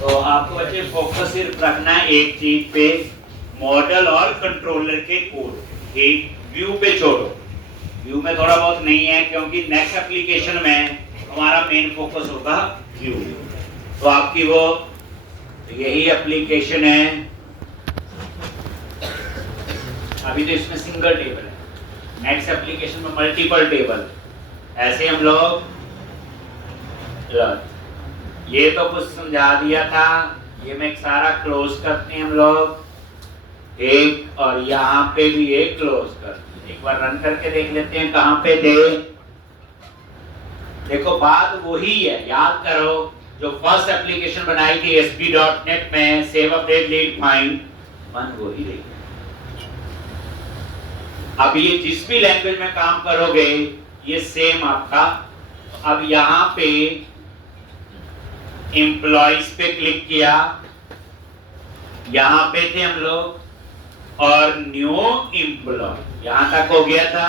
तो आपको बच्चे फोकस सिर्फ रखना है एक चीज पे, मॉडल और कंट्रोलर के कोड। एक व्यू पे छोड़ो, व्यू में थोड़ा बहुत नहीं है क्योंकि नेक्स्ट एप्लीकेशन में हमारा मेन फोकस होगा व्यू। तो आपकी वो यही एप्लीकेशन है। अभी तो इसमें सिंगल टेबल है, नेक्स्ट एप्लीकेशन में मल्टीपल टेबल। ऐसे हम लोग ये तो कुछ समझा दिया था, ये में सारा क्लोज करते हैं हम लोग एक, और यहाँ पे भी एक क्लोज करते हैं। एक बार रन करके देख लेते हैं कहाँ पे थे। देखो बात वही है, याद करो जो फर्स्ट एप्लीकेशन बनाई थी ASP.NET में save update read find one, वही रही। अब ये जिस भी लैंग्वेज में काम करोगे ये सेम आपका। अब यहाँ पे एम्प्लॉइज पे क्लिक किया, यहाँ पे थे हम लोग, और न्यू एम्प्लॉय यहां तक हो गया था।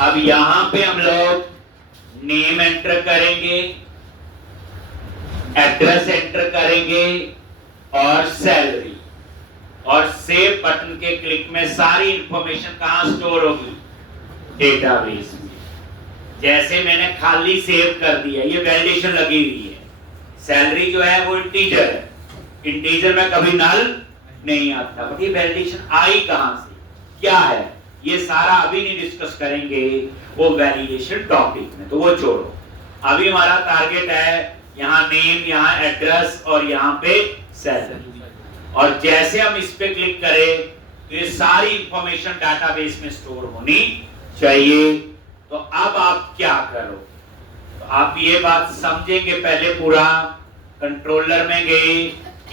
अब यहाँ पे हम लोग नेम एंटर करेंगे, एड्रेस एंटर करेंगे और सैलरी, और सेव बटन के क्लिक में सारी इंफॉर्मेशन कहां स्टोर होगी, डेटाबेस में। जैसे मैंने खाली सेव कर दिया, ये वैलिडेशन लगी हुई है। सैलरी जो है वो इंटीजर है, इंटीजर में कभी नल नहीं आता, बट ये वैलिडेशन आई कहां से, क्या है, ये सारा अभी नहीं डिस्कस करेंगे, वो वैलिडेशन टॉपिक में, तो वो छोड़ो। अभी हमारा टारगेट है यहाँ नेम, यहाँ एड्रेस और यहाँ पे सैलरी। और जैसे हम इस पे क्लिक करें तो ये सारी इंफॉर्मेशन डाटाबेस में स्टोर होनी चाहिए। तो अब आप क्या करो, तो आप ये बात समझेंगे। पहले पूरा कंट्रोलर में गए,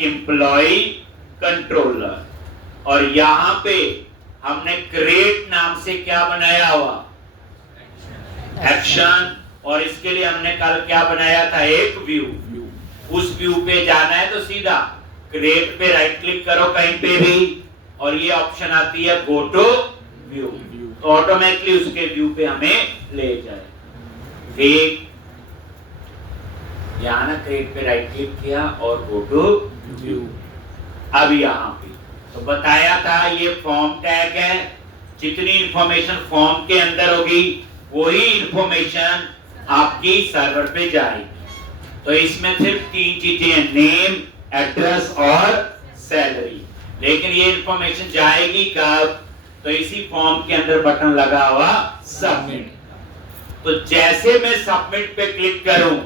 एम्प्लॉय कंट्रोलर, और यहां पे हमने क्रिएट नाम से क्या बनाया हुआ, एक्शन, और इसके लिए हमने कल क्या बनाया था, एक व्यू। उस व्यू पे जाना है तो सीधा क्रिएट पे राइट क्लिक करो कहीं पे भी, और ये ऑप्शन आती है गो टू व्यू, तो ऑटोमेटिकली उसके व्यू पे हमें ले जाए। एक यहां ना क्रिएट पे राइट क्लिक किया और गो टू व्यू। अब यहाँ पे तो बताया था ये फॉर्म टैग है, जितनी इंफॉर्मेशन फॉर्म के अंदर होगी वही इंफॉर्मेशन आपकी सर्वर पे जाएगी। तो इसमें सिर्फ तीन चीजें हैं, नेम, एड्रेस और सैलरी। लेकिन ये इंफॉर्मेशन जाएगी कब, तो इसी फॉर्म के अंदर बटन लगा हुआ सबमिट। तो जैसे मैं सबमिट पे क्लिक करूं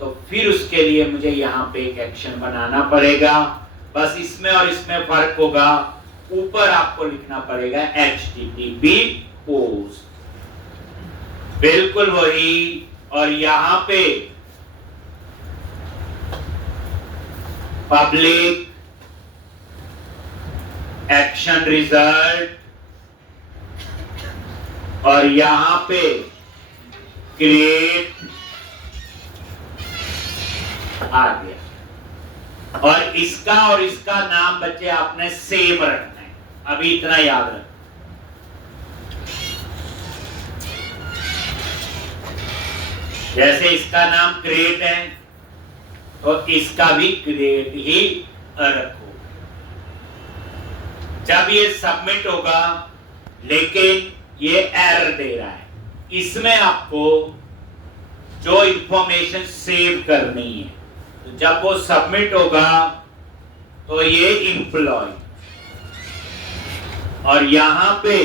तो फिर उसके लिए मुझे यहाँ पे एक एक्शन बनाना पड़ेगा। बस इसमें और इसमें फर्क होगा, ऊपर आपको लिखना पड़ेगा HTTP पोस्ट, बिल्कुल वही। और यहाँ पे पब्लिक एक्शन रिजल्ट, और यहां पे क्रिएट आ गया। और इसका नाम बच्चे आपने सेम रखना है, अभी इतना याद रखना। जैसे इसका नाम क्रिएट है तो इसका भी क्रिएट ही रखो। जब ये सबमिट होगा, लेकिन ये एरर दे रहा है, इसमें आपको जो इंफॉर्मेशन सेव करनी है, तो जब वो सबमिट होगा तो ये एम्प्लॉय, और यहां पे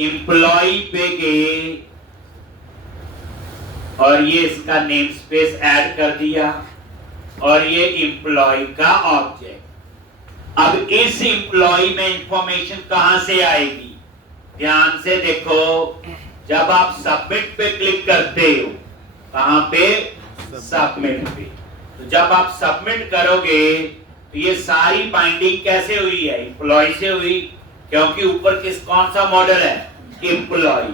एम्प्लॉय पे गए और ये इसका नेम स्पेस ऐड कर दिया, और ये एम्प्लॉय का ऑब्जेक्ट। अब इस एम्प्लॉय में इंफॉर्मेशन कहां से आएगी, ध्यान से देखो। जब आप सबमिट पे क्लिक करते हो, कहां पे, सबमिट पे, तो जब आप सबमिट करोगे तो ये सारी बाइंडिंग कैसे हुई है, एम्प्लॉय से हुई, क्योंकि ऊपर कौन सा मॉडल है, एम्प्लॉय,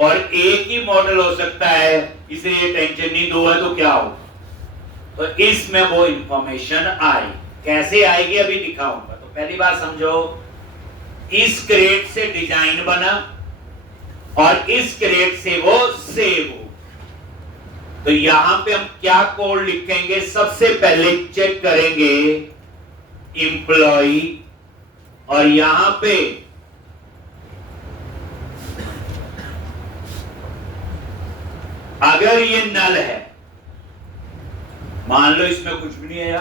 और एक ही मॉडल हो सकता है, इसलिए टेंशन नहीं, दो है तो क्या हो। तो इसमें वो इंफॉर्मेशन आई, कैसे आएगी अभी दिखाऊंगा। तो पहली बार समझो, इस क्रेट से डिजाइन बना और इस क्रेट से वो सेव हो। तो यहां पे हम क्या कोड लिखेंगे? सबसे पहले चेक करेंगे एम्प्लॉय, और यहां पे अगर ये नल है, मान लो इसमें कुछ भी नहीं आया,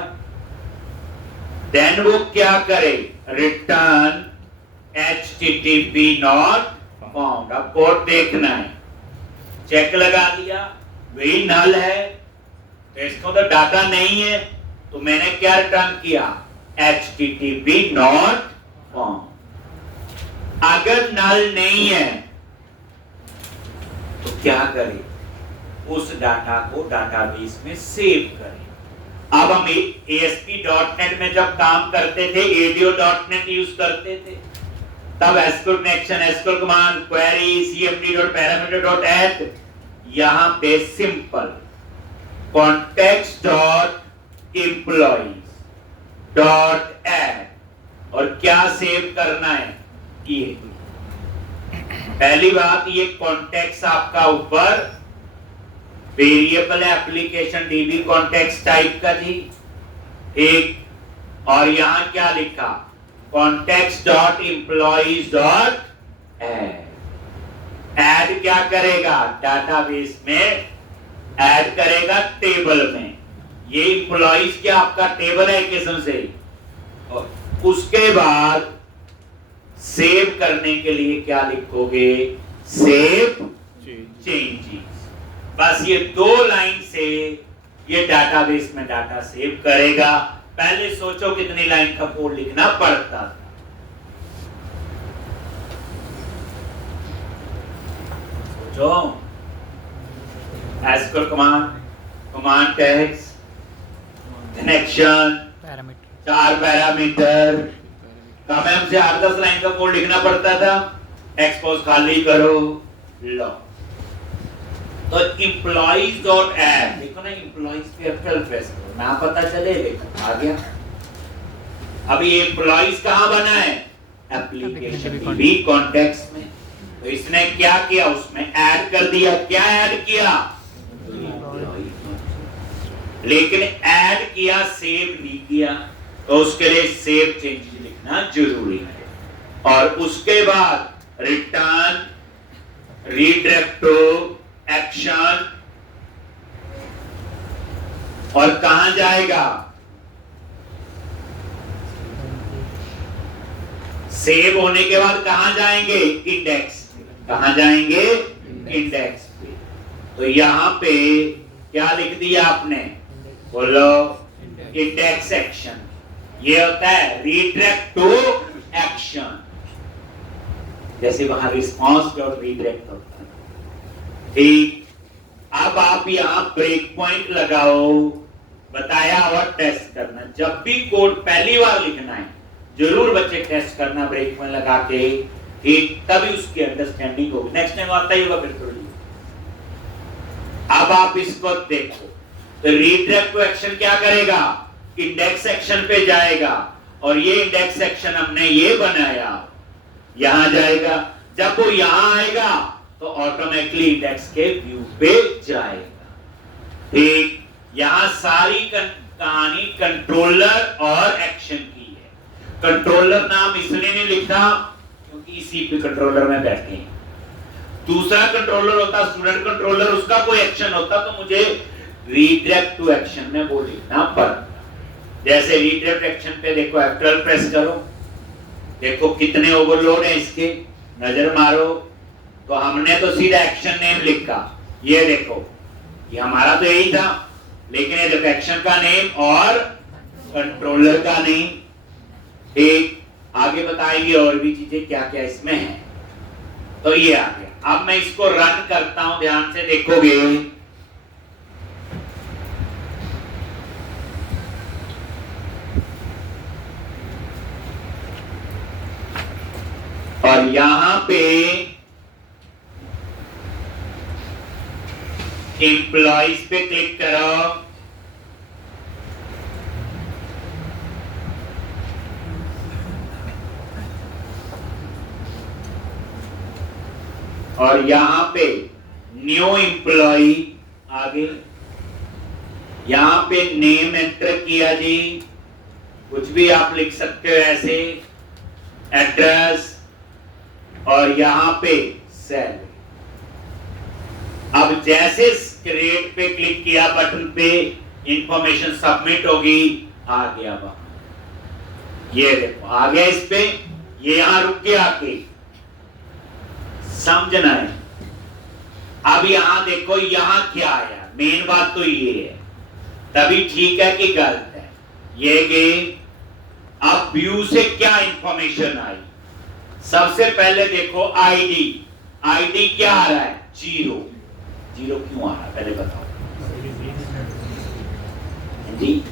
देन वो क्या करे? Return HTTP not found. अब कोड देखना है, चेक लगा दिया, वही नल है, तो इसको तो डाटा नहीं है, तो मैंने क्या रिटर्न किया? HTTP not found. अगर नल नहीं है तो क्या करें? उस डाटा को डाटाबेस में सेव करें। अब हम ASP.NET में जब काम करते थे, ADO.NET यूज करते थे, तब SQL connection, SQL command, query, cmd.parameter.add, यहां पे सिंपल context.employees.add, और क्या सेव करना है? ये पहली बात, ये कॉन्टेक्स्ट आपका ऊपर variable application dB context type का जी, एक, और यहां क्या लिखा? context.employees.add। ऐड क्या करेगा? डाटाबेस में ऐड करेगा टेबल में। ये एम्प्लॉइज क्या आपका टेबल है किस्म से। और उसके बाद सेव करने के लिए क्या लिखोगे? Save changes. बस ये 2 लाइन से ये डाटाबेस में डाटा सेव करेगा। पहले सोचो कितनी लाइन का कोड लिखना पड़ता था। सोचो, SQL command tags, connection, 4 parameter, comment से 8-10 लाइन का कोड लिखना पड़ता था। एक्सपोज खाली करो, लो। तो employees.add, देखो ना, employees पे F12 प्रेस करो, ना पता चले, देखो आ गया। अब ये employees कहां बना है? एप्लीकेशन डीबी कॉन्टेक्स्ट में। तो इसने क्या किया? उसमें ऐड कर दिया। क्या ऐड किया? लेकिन ऐड किया, सेव नहीं किया, तो उसके लिए सेव चेंज लिखना जरूरी है। और उसके बाद रिटर्न रीडायरेक्ट टू एक्शन, और कहां जाएगा? सेव होने के बाद कहां जाएंगे? इंडेक्स। कहां जाएंगे? इंडेक्स पे। तो यहां पे क्या लिख दिया आपने? बोलो, इंडेक्स एक्शन। ये होता है रीडायरेक्ट टू एक्शन, जैसे वहां रिस्पांस डॉट रीडायरेक्ट होता है। ठीक, अब आप यहां ब्रेक पॉइंट लगाओ, बताया और टेस्ट करना। जब भी कोड पहली बार लिखना है, जरूर बच्चे टेस्ट करना ब्रेक पॉइंट लगा के, ठीक, तभी उसकी अंडरस्टैंडिंग होगी। नेक्स्ट टाइम आता ही होगा बिल्कुल। अब आप इसको देखो, तो रीडायरेक्ट टू एक्शन क्या करेगा? इंडेक्स एक्शन पे जाएगा, और ये इंडेक्स एक्शन हमने ये बनाया, यहां जाएगा। जब वो यहां आएगा तो ऑटोमेटिकली इंडेक्स के व्यू पे जाएगा। ठीक, यहां सारी कहानी कंट्रोलर और एक्शन की है। कंट्रोलर नाम इसलिए नहीं लिखा क्योंकि इसी पे कंट्रोलर में बैठे हैं। दूसरा कंट्रोलर होता स्टूडेंट कंट्रोलर, उसका कोई एक्शन होता तो मुझे रीडायरेक्ट टू एक्शन में वो लिखना पड़ता। जैसे रीडायरेक्ट एक्शन पे देखो, F12 प्रेस करो, देखो कितने ओवरलोड है इसके, नजर मारो। तो हमने तो सीधा एक्शन नेम लिखा, ये देखो, ये हमारा तो यही था, लेकिन ये देखो एक्शन का नेम और कंट्रोलर का नेम। ठीक, आगे बताएंगे और भी चीजें क्या क्या इसमें है। तो ये आ गया। अब मैं इसको रन करता हूं, ध्यान से देखोगे। और यहां पे एम्प्लॉइज पे क्लिक करो, और यहां पे न्यू एम्प्लॉय आगे यहां पे नेम एंटर किया जी, कुछ भी आप लिख सकते हो ऐसे, एड्रेस, और यहां पे सैलरी। अब जैसे क्रिएट पे क्लिक किया बटन पे, इंफॉर्मेशन सबमिट होगी, आ गया वहां, ये देखो आ गया इस पे, ये यहां रुक गया आके, समझना है। अब यहां देखो यहां क्या आया, मेन बात तो ये है, तभी ठीक है कि गलत है ये कि अब व्यू से क्या इंफॉर्मेशन आई। सबसे पहले देखो आईडी, आईडी क्या आ रहा है, 0, 0 क्यों आ रहा है पहले बताओ जी।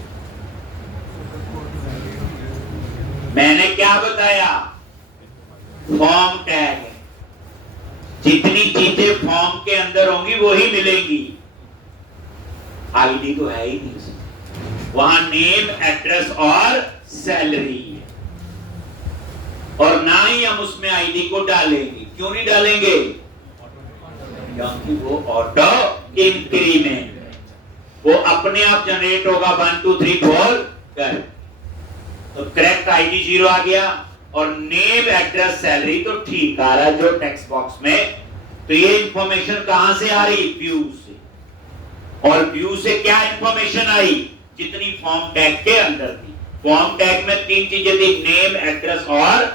मैंने क्या बताया, फॉर्म टैग है, जितनी चीजें फॉर्म के अंदर होंगी वही मिलेंगी, आईडी तो है ही नहीं उसमें, वहां नेम, एड्रेस और सैलरी है, और ना ही हम उसमें आईडी को डालेंगे। क्यों नहीं डालेंगे, क्योंकि वो ऑटो इंक्रीमेंट है, वो अपने आप जनरेट होगा 1 2 3 4 कर। तो करेक्ट आईडी 0 आ गया, और नेम, एड्रेस, सैलरी तो ठीक आ रहा है जो टेक्स्ट बॉक्स में। तो ये इंफॉर्मेशन कहां से आ रही, व्यू से, और व्यू से क्या इंफॉर्मेशन आई, जितनी फॉर्म टैग के अंदर थी। फॉर्म टैग में 3 चीजें थी, नेम, एड्रेस और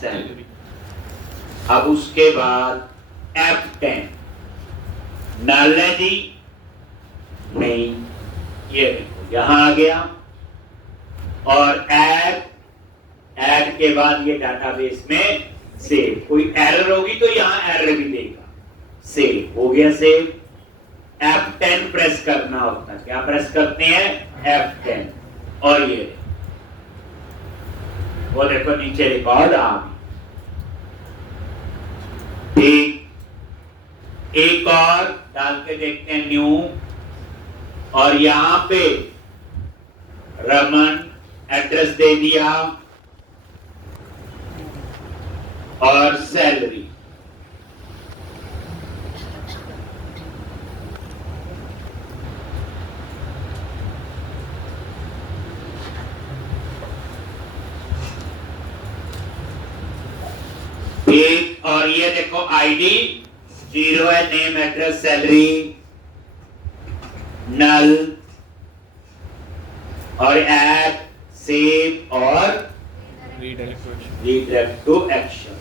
सैलरी। अब उसके बाद F10 नल है जी, नहीं, ये देखो यहां आ गया, और ऐड के बाद ये डाटाबेस में सेव, कोई एरर होगी तो यहां एरर भी देगा, सेव हो गया, सेव। F10 प्रेस करना होता है, क्या प्रेस करते हैं, F10, और ये वो देखो नीचे रिकॉर्ड आ गई। ठीक, एक और डाल के देखते हैं, न्यू, और यहां पे रमन एड्रेस दे दिया, और सैलरी, एक, और ये देखो आईडी 0 है, नेम, एड्रेस, सैलरी, नल, और ऐड, सेव, और रीडायरेक्ट टू एक्शन।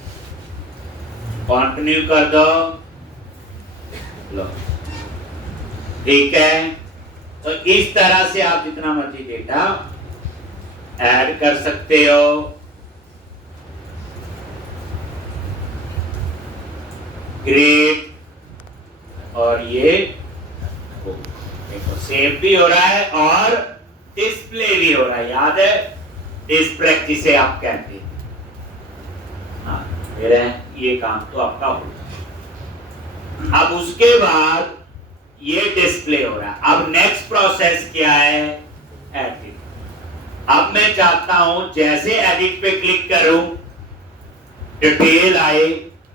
कंटिन्यू कर दो, लो, ठीक है। तो इस तरह से आप जितना मर्जी डेटा ऐड कर सकते हो। ग्रेट, और ये देखो सेव भी हो रहा है और डिस्प्ले भी हो रहा है, याद है, इस प्रैक्टिस से आप कहते हैं। हाँ, मेरे ये काम तो आपका हो। अब उसके बाद ये डिस्प्ले हो रहा है। अब नेक्स्ट प्रोसेस क्या है, एडिट। अब मैं चाहता हूं जैसे एडिट पे क्लिक करूं, डिटेल आए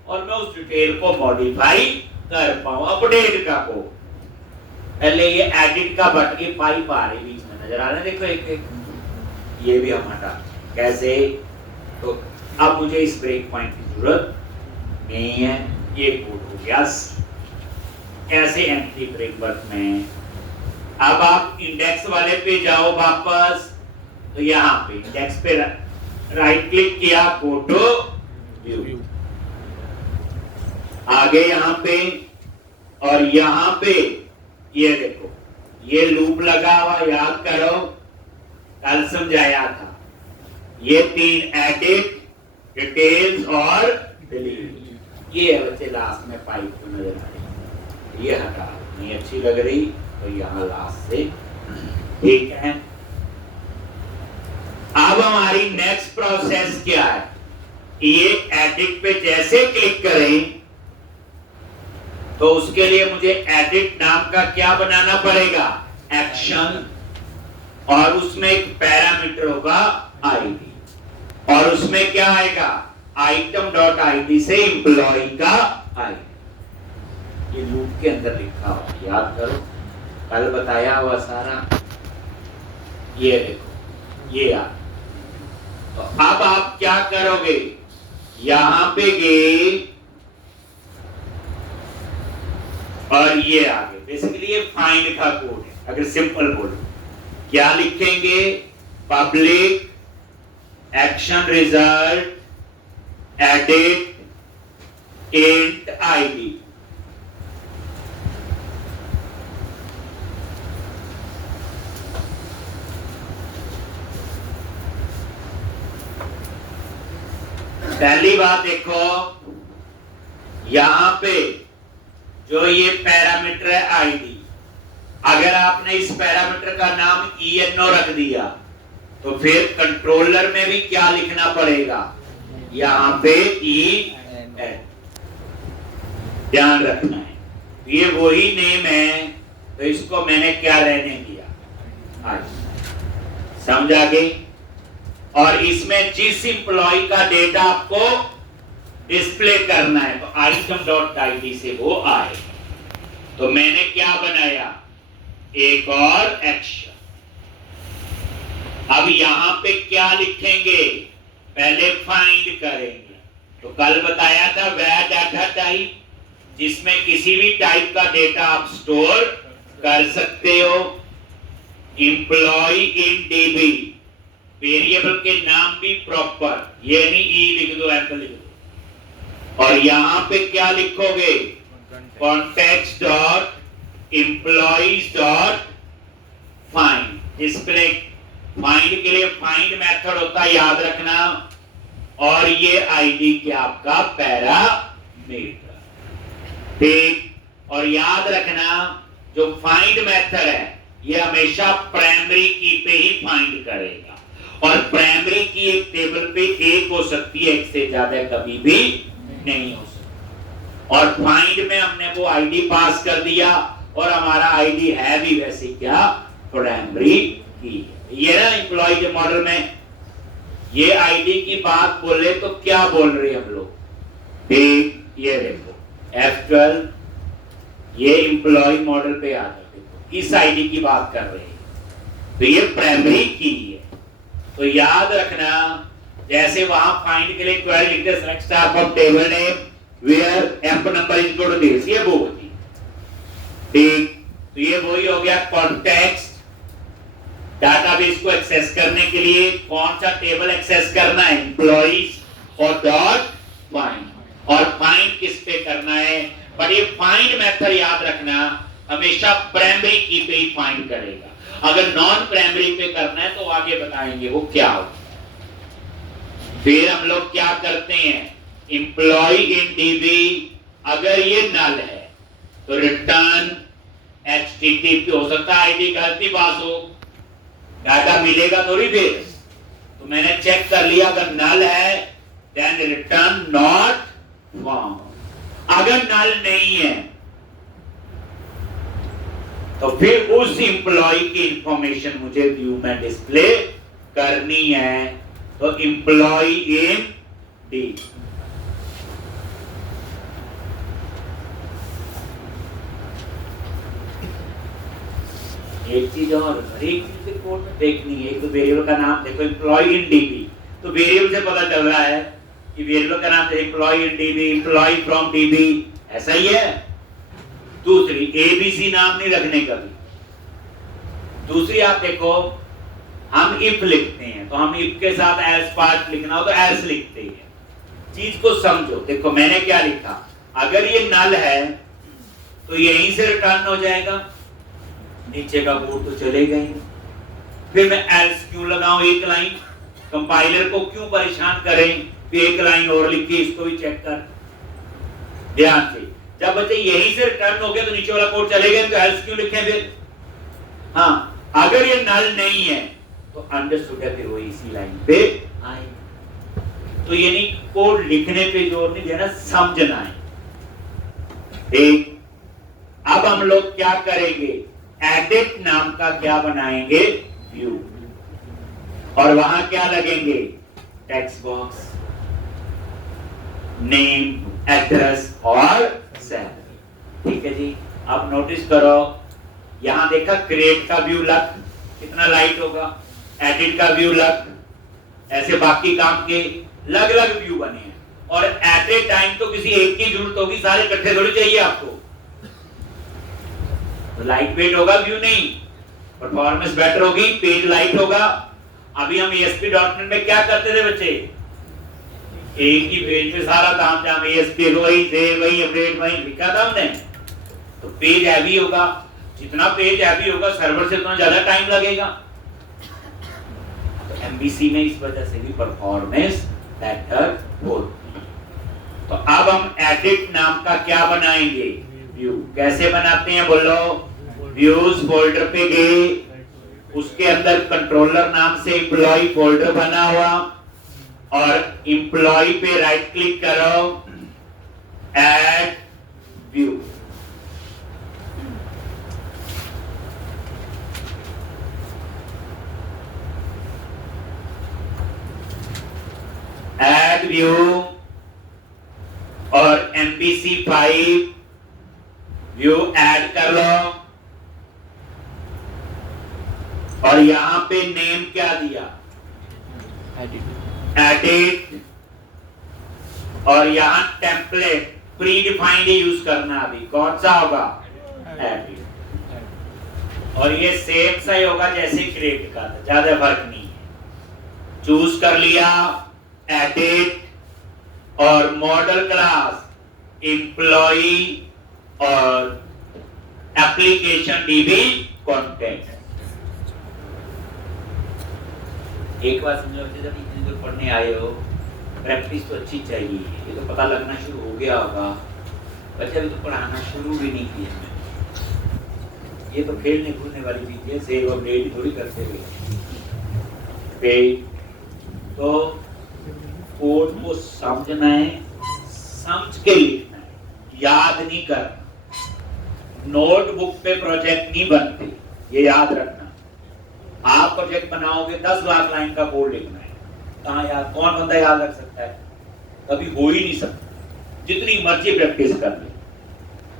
और मैं उस डिटेल को मॉडिफाई कर पाऊं, अपडेट का को। पहले ये एडिट का बटन, ये पाइप आ रही बीच में नजर आ रहा है, देखो एक एक, ये भी हम हटा कैसे। तो अब मुझे इस ब्रेक पॉइंट की जरूरत नहीं है, ये कोड हो गया ऐसे एंट्री फ्रेमवर्क में। अब आप इंडेक्स वाले पे जाओ वापस, तो यहाँ पे इंडेक्स पे राइट क्लिक किया, गो टू व्यू, आगे यहाँ पे, और यहाँ पे ये देखो ये लूप लगा हुआ, याद करो कल समझाया था। ये 3 एडिट, डिटेल्स और डिलीट, ये है बच्चे लास्ट में पाइप को नजर आ रही, ये हटा, नहीं अच्छी लग रही तो यहाँ लास्ट से, ठीक है। अब हमारी नेक्स्ट प्रोसेस क्या है, ये एडिट पे जैसे क्लिक करें तो उसके लिए मुझे एडिट नाम का क्या बनाना पड़ेगा, एक्शन, और उसमें एक पैरामीटर होगा आईडी, और उसमें क्या आएगा, आइटम डॉट आईडी से एम्प्लॉय का आईडी। ये लूप के अंदर लिखा हुआ, याद करो कल बताया हुआ सारा। ये देखो ये आ। तो अब आप क्या करोगे, यहां पे गए और ये आगे, बेसिकली ये फाइंड का कोड है। अगर सिंपल बोलो क्या लिखेंगे, public action result edit int ID. पहली बात देखो, यहां पे जो ये पैरामीटर है आईडी, अगर आपने इस पैरामीटर का नाम ENO रख दिया तो फिर कंट्रोलर में भी क्या लिखना पड़ेगा, यहां पे EN, ध्यान रखना है। ये वही नेम है, तो इसको मैंने क्या रहने दिया, समझा गई। और इसमें जिस इंप्लॉय का डेटा आपको डिस्प्ले करना है तो item.id से वो आए। तो मैंने क्या बनाया, एक और एक्शन। अब यहां पे क्या लिखेंगे, पहले फाइंड करेंगे। तो कल बताया था वह डाटा टाइप जिसमें किसी भी टाइप का डेटा आप स्टोर कर सकते हो। एम्प्लॉय इन DB, वेरिएबल के नाम भी प्रॉपर, ये नहीं ई लिख दो, एम्पल लिख दो। और यहां पे क्या लिखोगे, context dot employees dot find. Display find के लिए फाइंड मेथड होता है, याद रखना। और ये आईडी क्या आपका पैरामीटर, ठीक। और याद रखना जो फाइंड मेथड है ये हमेशा प्राइमरी की पे ही फाइंड करेगा। और प्राइमरी की एक टेबल पे एक हो सकती है, एक से ज्यादा कभी भी नहीं हो सकती। और फाइंड में हमने वो आईडी पास कर दिया और हमारा आईडी है भी वैसे क्या, प्राइमरी की। ये ना एम्प्लॉय के मॉडल में ये आईडी की बात बोले तो क्या बोल रहे हम लोग, ठीक। ये देखो F12, ये एम्प्लॉय मॉडल पे आ जाते, इस आईडी की बात कर रहे हैं, तो ये प्राइमरी की है। तो याद रखना, जैसे वहां फाइंड के लिए क्वेरी लिखते, select star from table name where emp number is equal to this, ये वो होती, ठीक। तो ये वही हो गया कॉन्टेक्स्ट। डाटाबेस को एक्सेस करने के लिए कौन सा टेबल एक्सेस करना है, एम्प्लॉइज और डॉट फाइंड। और फाइंड किस पे करना है, पर ये फाइंड मेथड याद रखना हमेशा प्राइमरी की पे ही फाइंड करेगा। अगर नॉन प्राइमरी पे करना है तो आगे बताएंगे वो क्या हो। फिर हम लोग क्या करते हैं, एम्प्लॉय इन DB, अगर ये नल है तो रिटर्न HTTP, हो सकता है आईडी गलती पास हो, डाटा मिलेगा थोड़ी देर। तो मैंने चेक कर लिया, अगर नल है देन रिटर्न नॉट फाउंड। अगर नल नहीं है तो फिर उस एम्प्लॉय की इंफॉर्मेशन मुझे व्यू में डिस्प्ले करनी है। तो एम्प्लॉय इन DB, एक चीज और हर एक चीज कोड में देखनी है। एक तो वेरिएबल का नाम देखो, एम्प्लॉय इन DB, तो वेरिएबल से पता चल रहा है कि वेरिएबल का नाम employ in DB, employ from DB, ऐसा ही है। दूसरी ABC नाम नहीं रखने का भी। दूसरी आप देखो, हम इफ लिखते हैं तो हम इफ के साथ एल्स पार्ट लिखना हो तो एल्स लिखते हैं। चीज को समझो, देखो मैंने क्या लिखा, अगर ये नल है तो यहीं से रिटर्न हो जाएगा, नीचे का कोड तो चलेगा ही। फिर मैं एल्स क्यों लगाऊं, एक लाइन, कंपाइलर को क्यों परेशान करें, फिर एक लाइन और लिख के इसको भी चेक कर। ध्यान से, जब बच्चे यहीं से रिटर्न हो गया तो नीचे वाला कोड चलेगा, तो एल्स क्यों लिखे फिर। हाँ, अगर ये नल नहीं है तो अंडरस्टूड है, फिर वो इसी लाइन पे आए। तो यानी कोड लिखने पे जोर नहीं देना, समझना है, ठीक। अब हम लोग क्या करेंगे, एडिट नाम का क्या बनाएंगे, व्यू, और वहां क्या लगेंगे, टेक्स्ट बॉक्स, नेम, एड्रेस और सैलरी, ठीक है जी। अब नोटिस करो, यहां देखा क्रिएट का व्यू लग कितना लाइट होगा, एडिट का व्यू लग, ऐसे बाकी काम के अलग अलग व्यू बने हैं। और एट ए टाइम तो किसी एक की जरूरत होगी, सारे इकट्ठे थोड़ी चाहिए आपको। तो लाइट वेट होगा व्यू, नहीं परफॉर्मेंस बेटर होगी, पेज लाइट होगा। अभी हम ASP.NET में क्या करते थे बच्चे, एक ही पेज पे सारा काम जाम, ASP वही सेव वही अपडेट वही लिखा था हमने। तो पेज हैवी होगा, जितना पेज हैवी होगा सर्वर से उतना ज्यादा टाइम लगेगा। तो MVC में इस वजह से भी परफॉर्मेंस बेटर होती है। तो अब हम एडिट नाम का क्या बनाएंगे, व्यू। कैसे बनाते हैं बोलो, व्यूज फोल्डर पे गए, उसके अंदर कंट्रोलर नाम से एम्प्लॉय फोल्डर बना हुआ, और एम्प्लॉय पे राइट क्लिक करो, ऐड व्यू। ऐड व्यू और MVC5 व्यू ऐड कर लो। और यहां पे नेम क्या दिया, एडिट। और यहां टेम्पलेट प्री डिफाइंड यूज करना, अभी कौन सा होगा, एडिट। और ये सेम सा ही होगा जैसे क्रिएट का था, ज्यादा फर्क नहीं है। चूज कर लिया एडिट, और मॉडल क्लास एम्प्लॉई और एप्लीकेशन DB कंटेंट। एक बार समझो, जब इतनी दूर पढ़ने आए हो, प्रैक्टिस तो अच्छी चाहिए। ये तो पता लगना शुरू हो गया होगा, बच्चे अभी तो पढ़ाना शुरू भी नहीं किया। ये तो खेलने कूदने वाली चीज है, सेव अपडेट थोड़ी करते हुए। तो कोड को समझना है, समझ के लिखना है, याद नहीं करना। नोटबुक पे प्रोजेक्ट नहीं बनते, ये याद रखना। आप प्रोजेक्ट बनाओगे 10 लाख लाइन का कोड लिखना है, कहाँ याद, कौन बंदा याद रख सकता है, कभी हो ही नहीं सकता, जितनी मर्जी प्रैक्टिस कर ले।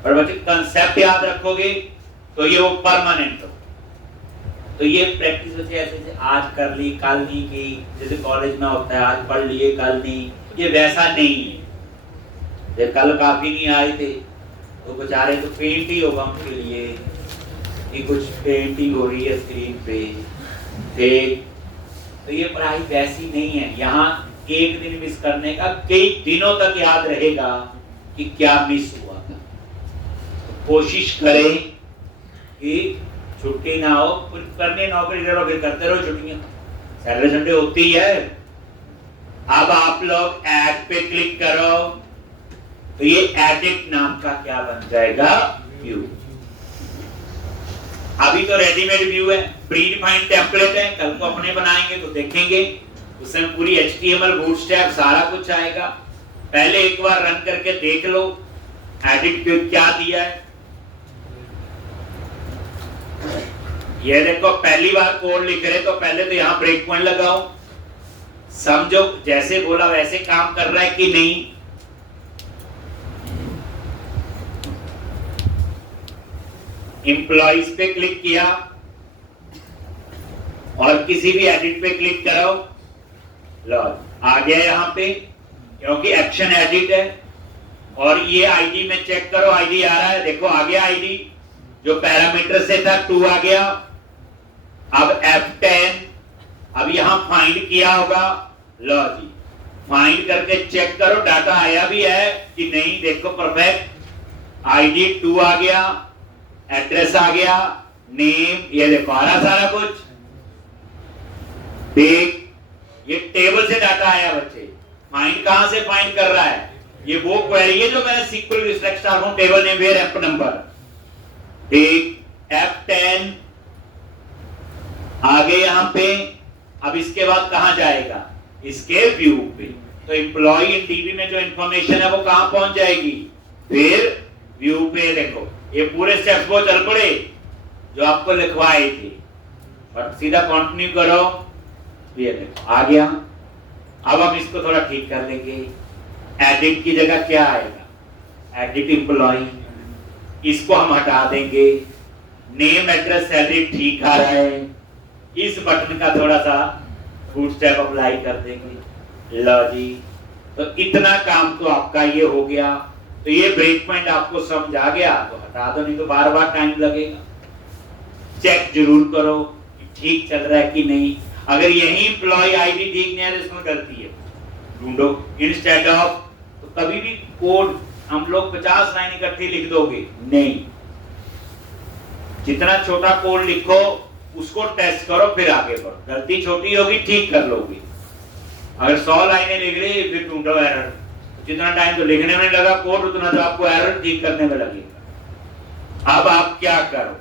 और बच्चे कंसेप्ट याद रखोगे तो ये वो परमानेंट हो। तो ये प्रैक्टिस बच्चे ऐसे आज कर ली कल नहीं की, जैसे कॉलेज में होता है आज पढ़ लिए कल नहीं, ये वैसा नहीं है। जब कल काफी नहीं आए थे तो बेचारे तो पेंट ही होगा उनके लिए कि कुछ पेंटिंग हो रही है स्क्रीन पे, देख। तो ये पढ़ाई वैसी नहीं है, यहाँ एक दिन मिस करने का कई दिनों तक याद रहेगा कि क्या मिस हुआ था। तो कोशिश करें कि छुट्टी ना हो, करने नौकरी करो, फिर करते रहो छुट्टियां, सैटरडे संडे होती ही है। अब आप लोग ऐड पे क्लिक करो, तो ये एडिट नाम का क्या बन जाएगा, व्यू। अभी तो रेडीमेड व्यू है, प्री डिफाइंड टेम्पलेट है, कल को अपने बनाएंगे तो देखेंगे, उसमें पूरी HTML बूटस्ट्रैप सारा कुछ आएगा। पहले एक बार रन करके देख लो एडिट पे क्या दिया है। ये देखो पहली बार कोड लिख रहे तो पहले तो यहाँ ब्रेक पॉइंट लगाओ, समझो जैसे बोला वैसे काम कर रहा है कि नहीं। एम्प्लॉइज पे क्लिक किया और किसी भी एडिट पे क्लिक करो, लो आ गया यहाँ पे, क्योंकि एक्शन एडिट है। और ये आईडी में चेक करो, आईडी आ रहा है, देखो आ गया आईडी, जो पैरामीटर से था 2 आ गया। अब F10, अब यहां फाइंड किया होगा, लो जी फाइंड करके चेक करो डाटा आया भी है कि नहीं, देखो परफेक्ट, आईडी 2 आ गया, एड्रेस आ गया, नेम, ये देखो आ रहा सारा कुछ। देख ये टेबल से डाटा आया बच्चे, फाइंड कहां से फाइंड कर रहा है, ये वो क्वेरी है जो मैंने SQL रिफ्लेक्ट स्टार हूं, table name where f number. ठीक, F10 आगे यहां पे। अब इसके बाद कहां जाएगा, इसके व्यू पे। तो एम्प्लॉय इन DB में जो इंफॉर्मेशन है वो कहां पहुंच जाएगी, फिर व्यू पे। देखो ये पूरे स्टेप्स वो चल पड़े जो आपको लिखवाए थे, और सीधा कंटिन्यू करो, ये देखो आ गया। अब हम इसको थोड़ा ठीक कर लेंगे, एडिट की जगह क्या आएगा, एडिट एम्प्लॉय, इसको हम हटा देंगे। नेम एड्रेस एडिट ठीक आ रहा है, इस बटन का थोड़ा सा फुट स्टेप अप्लाई कर देंगे। लो जी, तो इतना काम तो आपका ये हो गया। तो ये ब्रेक पॉइंट आपको समझ आ गया तो हटा दो, नहीं तो बार बार टाइम लगेगा। चेक जरूर करो कि ठीक चल रहा है कि नहीं। अगर यही एम्प्लॉय आईडी ठीक नहीं है तो इसमें गलती है, ढूंढो। इंस्टेड ऑफ तो कभी भी कोड हम लोग 50 लाइन इकट्ठी लिख दोगे नहीं, जितना छोटा कोड लिखो उसको टेस्ट करो फिर आगे बढ़ो। गलती छोटी होगी ठीक कर लोगे। अगर 100 लाइनें लिख रही फिर ढूंढो एरर, जितना टाइम तो लिखने में लगा कोड उतना तो आपको एरर ठीक करने में लगेगा। अब आप क्या करो,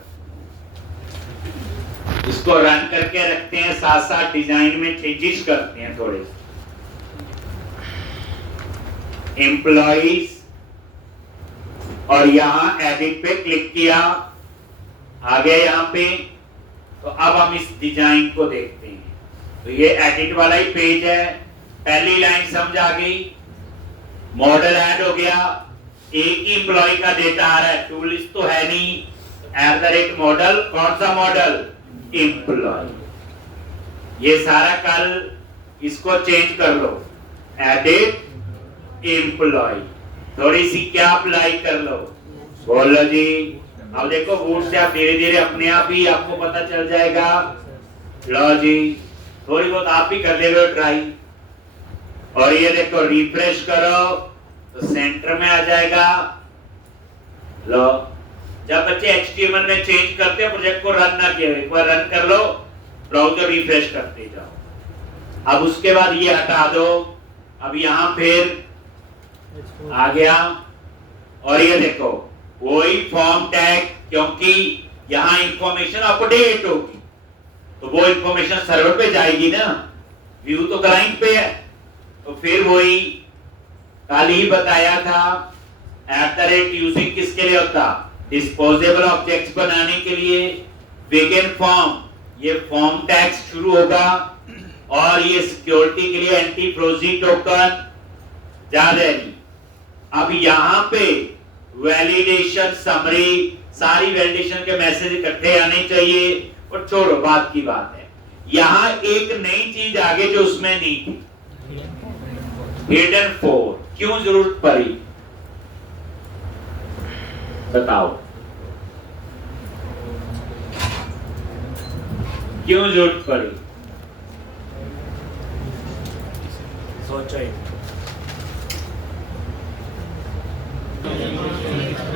इसको रन करके रखते हैं, साथ साथ डिजाइन में चेंजेस करते हैं थोड़े। एम्प्लॉइज और यहां एडिट पे क्लिक किया, आ गया यहां पे। तो अब हम इस डिजाइन को देखते हैं। तो ये एडिट वाला ही पेज है। पहली लाइन समझ आ गई, मॉडल ऐड हो गया, एक ही एम्प्लॉय का डेटा आ रहा है, टूल लिस्ट तो है नहीं। @ मॉडल, कौन सा मॉडल? एम्प्लॉय। ये सारा कल इसको चेंज कर लो, एडिट एम्प्लॉय, थोड़ी सी क्या अप्लाई कर लो, बोलो जी। अब देखो वोट से आप धीरे धीरे अपने आप ही आपको पता चल जाएगा। लो जी, थोड़ी बहुत आप भी कर ले ट्राई। और ये देखो रिफ्रेश करो तो सेंटर में आ जाएगा। लो, जब बच्चे HTML में चेंज करते हैं प्रोजेक्ट को रन ना किए, एक बार रन कर लो, ब्राउज़र रिफ्रेश करते जाओ। अब उसके बाद ये हटा दो। अब यहां फिर आ गया और ये देखो वही फॉर्म टैग, क्योंकि यहां इंफॉर्मेशन अपडेट होगी तो वो इंफॉर्मेशन सर्वर पे जाएगी ना, व्यू तो क्लाइंट पे है। तो फिर वही कल ही बताया था, यूजिंग किसके लिए होता? डिस्पोजेबल ऑब्जेक्ट्स बनाने के लिए। बिगिन फॉर्म, ये फॉर्म टैग शुरू होगा। और ये सिक्योरिटी के लिए एंटी फ्रोजी टोकन, ज्यादा नहीं। अब यहां पे वैलिडेशन समरी, सारी वैलिडेशन के मैसेज इकट्ठे आने चाहिए। और छोड़ो, बात की बात है। यहां एक नई चीज आगे जो उसमें नहीं थी, हिडन फॉर, क्यों जरूरत पड़ी बताओ, क्यों जरूरत पड़ी? सोचो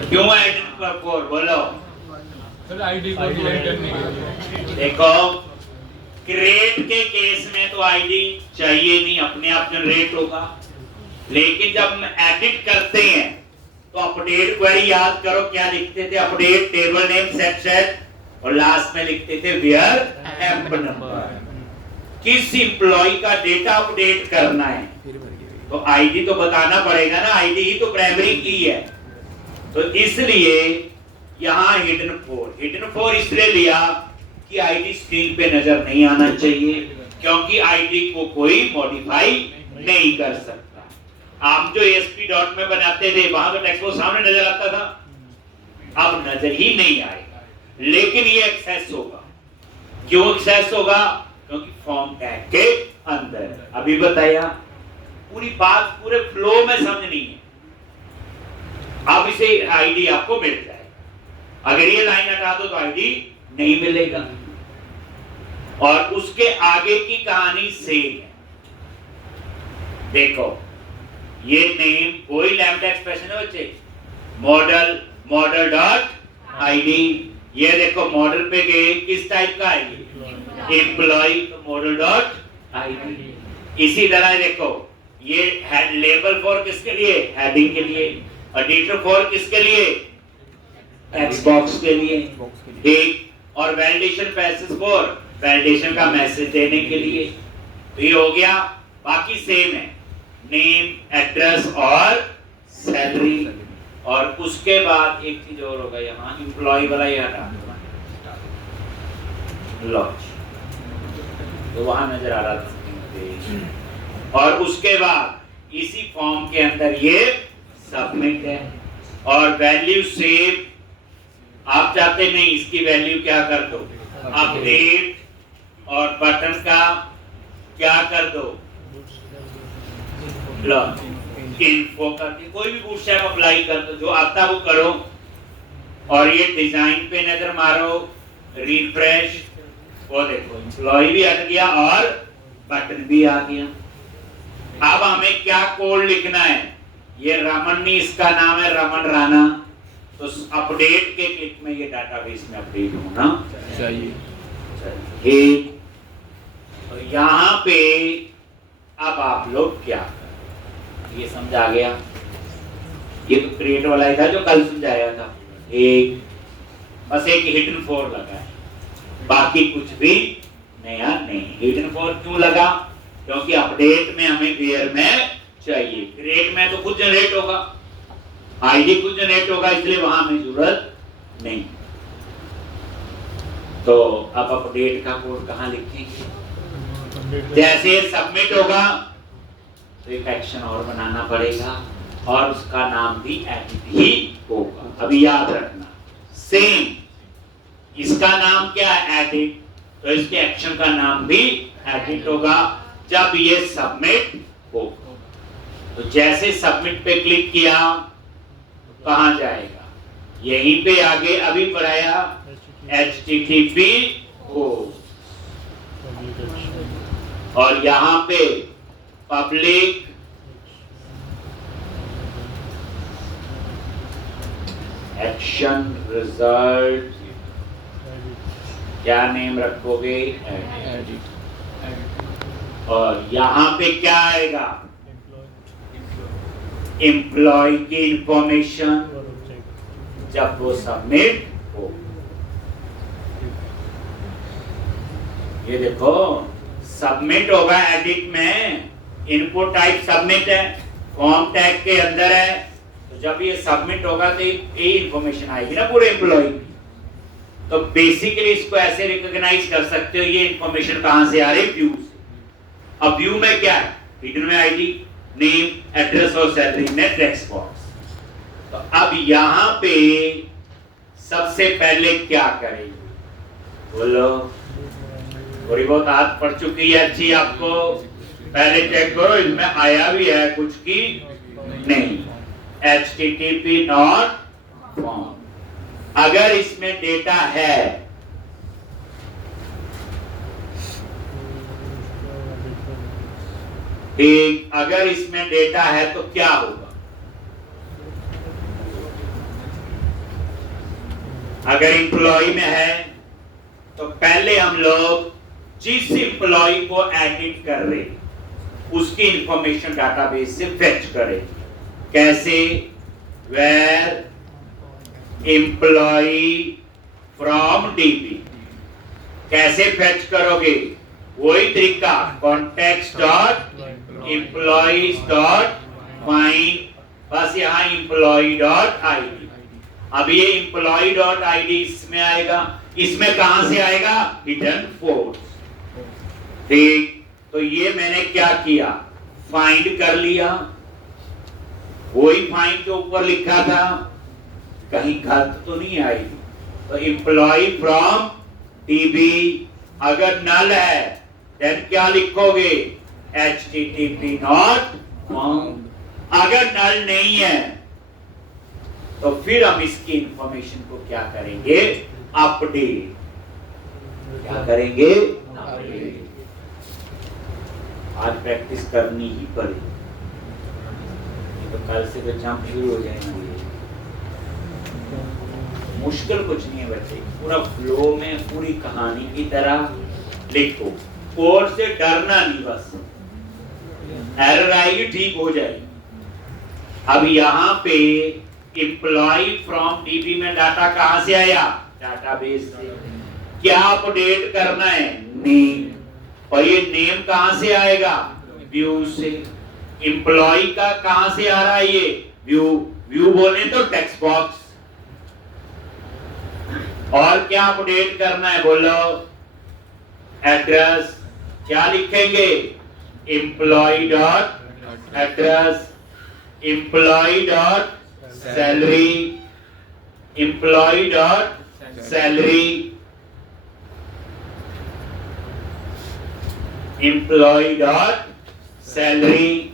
क्यों हिडन फॉर, बोलो। सर आईडी को रिलेटेड नहीं। देखो क्रिएट के केस में तो आईडी चाहिए नहीं, अपने आप जनरेट होगा। लेकिन जब हम एडिट करते हैं तो अपडेट क्वेरी याद करो क्या लिखते थे? अपडेट टेबल नेम सेट और लास्ट में लिखते थे वेयर एम्प नंबर। किस एम्प्लॉय का डेटा अपडेट करना है तो आईडी तो बताना पड़ेगा ना, आईडी ही तो प्राइमरी की है। तो इसलिए यहां हिडन फॉर इसलिए लिया कि आईडी स्क्रीन पे नजर नहीं आना चाहिए, क्योंकि आईडी को कोई मॉडिफाई नहीं कर सकता। आप जो ASP डॉट में बनाते थे वहां तो टेक्स्ट बॉक्स सामने नजर आता था, अब नजर ही नहीं आएगा। लेकिन ये एक्सेस होगा। क्यों एक्सेस होगा? क्योंकि फॉर्म टैग के अंदर। अभी बताया, पूरी बात पूरे फ्लो में समझनी है। अब इसे आईडी आपको मिल जाए। अगर ये लाइन हटा दो तो आईडी नहीं मिलेगा। और उसके आगे की कहानी सेम है। देखो ये नेम वही लैम्बडा एक्सप्रेशन है बच्चे, मॉडल डॉट आईडी। ये देखो मॉडल पे गए, किस टाइप का है ये? एम्प्लॉय, तो मॉडल डॉट आईडी। इसी तरह देखो ये हेड लेबल फॉर किसके लिए? हेडिंग के लिए। एडिटर फॉर किसके लिए? टेक्स्ट बॉक्स के लिए। ठीक। और वैलिडेशन पैसेज फॉर वैलिडेशन का मैसेज देने के लिए। तो ये हो गया। बाकी सेम है, नेम, एड्रेस और सैलरी। और उसके बाद एक चीज और होगा, यहाँ एम्प्लॉय वाला ये हटा लॉन्च, तो वहां नजर आ रहा था। और उसके बाद इसी फॉर्म के अंदर ये सबमिट है। और वैल्यू सेव आप चाहते नहीं, इसकी वैल्यू क्या कर दो? अपडेट और बटन का क्या कर दो, इन्फो करके कोई भी बूटस्ट्रैप अप्लाई कर दो, जो आता वो करो। और ये डिजाइन पे नजर मारो, रिफ्रेश, वो देखो एम्प्लॉय भी हट गया और बटन भी आ गया। अब हमें क्या कोड लिखना है, ये रमन नहीं, इसका नाम है रमन राणा, तो अपडेट के क्लिक में ये डाटाबेस में अपडेट होना चाहिए। तो यहाँ पे अब आप लोग क्या करें, ये समझ आ गया। ये तो क्रिएट वाला ही था जो कल समझाया था। एक बस एक हिडन फॉर लगा है, बाकी कुछ भी नया नहीं। हिडन फॉर क्यों लगा, क्योंकि अपडेट में हमें वेयर में चाहिए, क्रिएट में तो खुद जनरेट होगा, आईडी खुद जनरेट होगा, इसलिए वहां हमें जरूरत नहीं। तो अब अपडेट का कोड कहां लिखेंगे, जैसे सबमिट होगा तो एक एक्शन और बनाना पड़ेगा और उसका नाम भी एडिट ही होगा। अभी याद रखना, सेम इसका नाम क्या है, एडिट, तो इसके एक्शन का नाम भी एडिट होगा जब ये सबमिट होगा। तो जैसे सबमिट पे क्लिक किया कहां जाएगा, यहीं पे आगे अभी पढ़ाया HTTP हो, और यहां पे पब्लिक एक्शन रिजल्ट, क्या नेम रखोगे, एडिट। और यहां पे क्या आएगा, एम्प्लॉय की इंफॉर्मेशन जब वो सबमिट हो। ये देखो सबमिट होगा एडिट में, इनपुट टाइप सबमिट है, फॉर्म टैग के अंदर है, तो जब ये सबमिट होगा तो ये इंफॉर्मेशन आएगी ना पूरे एम्प्लॉय की। तो बेसिकली इसको ऐसे रिकॉग्नाइज कर सकते हो, ये इंफॉर्मेशन कहां से आ रही, व्यू से। अब व्यू में क्या है, हिडन में आईडी, नेम, एड्रेस और सैलरी में टेक्स्ट बॉक्स। तो अब यहां पे सबसे पहले क्या करेंगे, बोलो, थोड़ी बहुत आदत पड़ चुकी है अच्छी आपको, पहले चेक करो इसमें आया भी है कुछ की नहीं, HTTP नॉट फाउंड। अगर इसमें डेटा है, ठीक, अगर इसमें डेटा है तो क्या होगा, अगर एम्प्लॉय में है तो पहले हम लोग जिस एम्प्लॉय को एडिट कर रहे उसकी इंफॉर्मेशन डाटाबेस से फेच करें। कैसे, वेयर एम्प्लॉय फ्रॉम DB, कैसे फेच करोगे, वही तरीका, context dot employees dot find, बस यहाँ एम्प्लॉय डॉट ID। अब ये एम्प्लॉय डॉट ID इसमें आएगा, इसमें कहां से आएगा, हिडन फोर्स, ठीक। तो ये मैंने क्या किया, फाइंड कर लिया, वही फाइंड के ऊपर लिखा था, कहीं गलत तो नहीं आई। तो एम्प्लॉय फ्रॉम DB अगर नल है देन क्या लिखोगे, HTTP नॉट फाउंड। अगर नल नहीं है तो फिर हम इसकी इंफॉर्मेशन को क्या करेंगे, अपडेट, क्या करेंगे, अपडेट। आज प्रैक्टिस करनी ही पड़ेगी, तो कल से तो जंप शुरू हो जाएंगे। मुश्किल कुछ नहीं है बच्चे, पूरा फ्लो में पूरी कहानी की तरह लिखो, कोड से डरना नहीं, बस एरर आएगी ठीक हो जाएगी। अब यहाँ पे एम्प्लॉय फ्रॉम DB में डाटा कहां से आया, डाटाबेस से। क्या अपडेट करना है, नेम, और ये नेम कहां से आएगा, व्यू से। एम्प्लॉय का कहां से आ रहा है, ये व्यू, व्यू बोले तो टेक्स्ट बॉक्स। और क्या अपडेट करना है, बोलो, एड्रेस, क्या लिखेंगे, employ dot address, employ dot salary, employ dot salary, employ dot salary,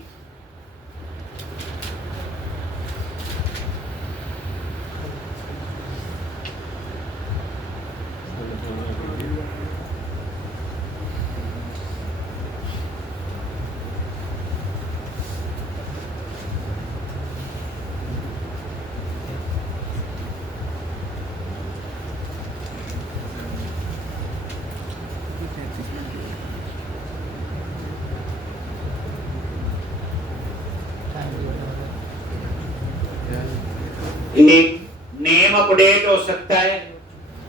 name update हो सकता है।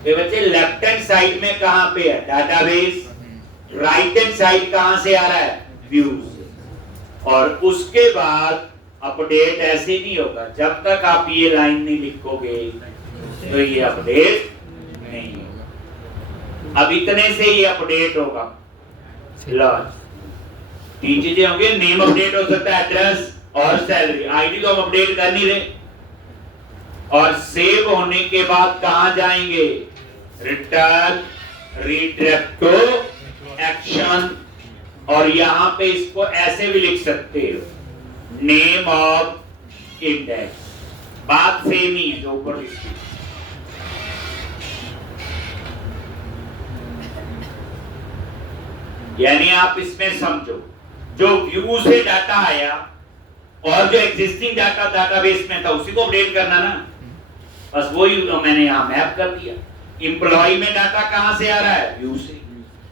ये बच्चे लेफ्ट हैंड साइड में कहां पे है डाटाबेस, राइट हैंड साइड कहां से आ रहा है व्यू से। और उसके बाद अपडेट ऐसे नहीं होगा जब तक आप ये लाइन नहीं लिखोगे तो ये अपडेट नहीं होगा। अब इतने से ये अपडेट होगा। लॉज तीन चीजें होंगी, नेम अपडेट हो सकता है, एड्रेस और सैलरी। आईडी तो हम अपडेट कर नहीं रहे। और सेव होने के बाद कहां जाएंगे, रिटर्न रिट्रैक्टो एक्शन। और यहां पे इसको ऐसे भी लिख सकते हो, नेम ऑफ इंडेक्स। बात सेम ही है जो ऊपर लिखी। यानी आप इसमें समझो, जो व्यू से डाटा आया और जो एग्जिस्टिंग डाटा डाटाबेस में था उसी को अपडेट करना ना, बस वही मैंने यहां मैप कर दिया। एम्प्लॉय में डाटा कहां से आ रहा है, व्यू से।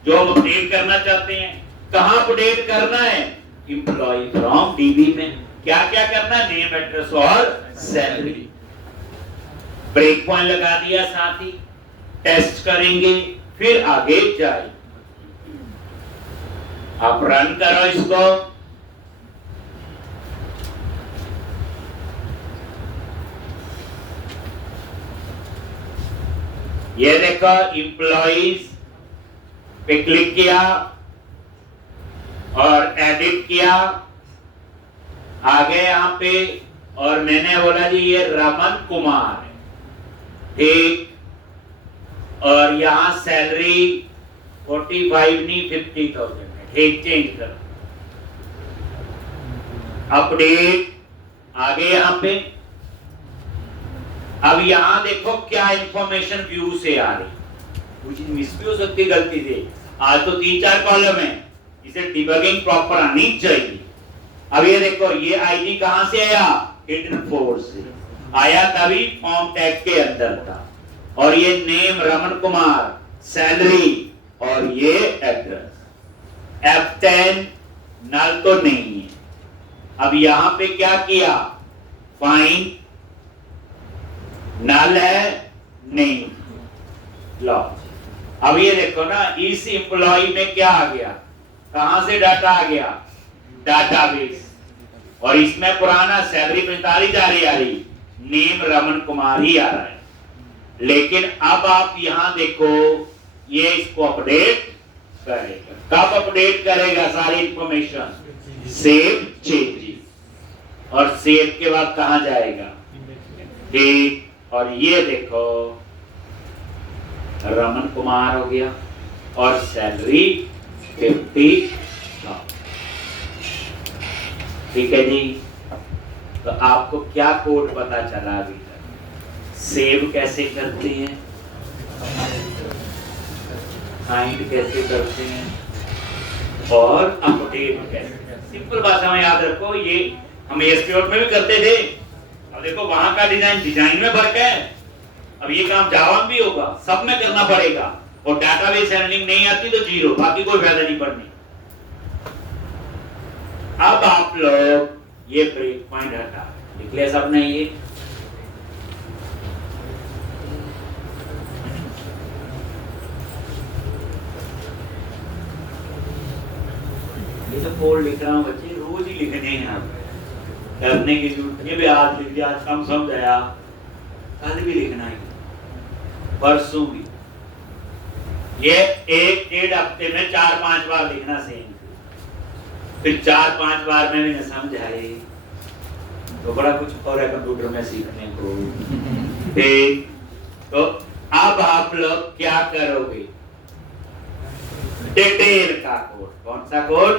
जो हम अपडेट करना चाहते हैं कहां अपडेट करना है, एम्प्लॉय फ्रॉम डीबी में। क्या क्या करना है, नेम एड्रेस और सैलरी। ब्रेक पॉइंट लगा दिया, साथ ही टेस्ट करेंगे, फिर आगे जाए। आप रन करो इसको। ये देखो एम्प्लॉइज पे क्लिक किया और एडिट किया, आगे यहां पे, और मैंने बोला जी ये रमन कुमार है, ठीक। और यहां सैलरी 45 नहीं 50,000 है, ठीक। चेंज करो, अपडेट, आगे यहां पे। अब यहां देखो क्या इंफॉर्मेशन व्यू से आ रही, कुछ मिस भी हो सकती गलती से। आज तो 3-4 कॉलम है, इसे डिबगिंग प्रॉपर आनी चाहिए। अब ये देखो, ये आईडी कहां से आया, हिडन फोर्स से आया, तभी फॉर्म टैग के अंदर था। और ये नेम रमन कुमार, सैलरी और ये एड्रेस। F10 नल तो नहीं है। अब यहां पे क्या किया, फाइंड नल है नहीं, लो। अब ये देखो ना, इस एम्प्लॉय में क्या आ गया, कहां से डाटा आ गया, डाटाबेस। और इसमें पुराना सैलरी 45 आ रही, नेम रमन कुमार ही आ रहा है। लेकिन अब आप यहां देखो, ये इसको अपडेट करेगा। कब अपडेट करेगा, सारी इंफॉर्मेशन, सेव चेंजेस। और सेव के बाद कहां जाएगा, ठीक। और ये देखो रमन कुमार हो गया और सैलरी 50, ठीक है जी। तो आपको क्या कोड पता चला अभी तक, सेव कैसे करते हैं, फाइंड कैसे करते हैं और अपडेट कैसे। सिंपल भाषा में याद रखो, ये हम एसक्यूएल में भी करते थे। अब देखो वहां का डिजाइन में फर्क है। अब ये काम जावा में भी होगा, सब में करना पड़ेगा। और डाटाबेस हैंडलिंग नहीं आती तो जीरो, बाकी कोई फायदा नहीं पड़नी। अब आप लोग ये ब्रेक पॉइंट हटा लिख लिया सबने। ये तो कोड लिख रहा हूं बच्चे, रोज ही लिखने हैं आप, करने की जरूरत नहीं। भी आज लिख दिया, आज कम समझ आया, कल भी लिखना है, परसों भी। ये 1-1.5 हफ्ते में 4-5 बार लिखना सेम, फिर 4-5 बार में भी न समझ आए तो बड़ा कुछ और है कंप्यूटर में सीखने को। ठीक, तो अब आप लोग क्या करोगे, डिटेल का कोड कौन सा कोड?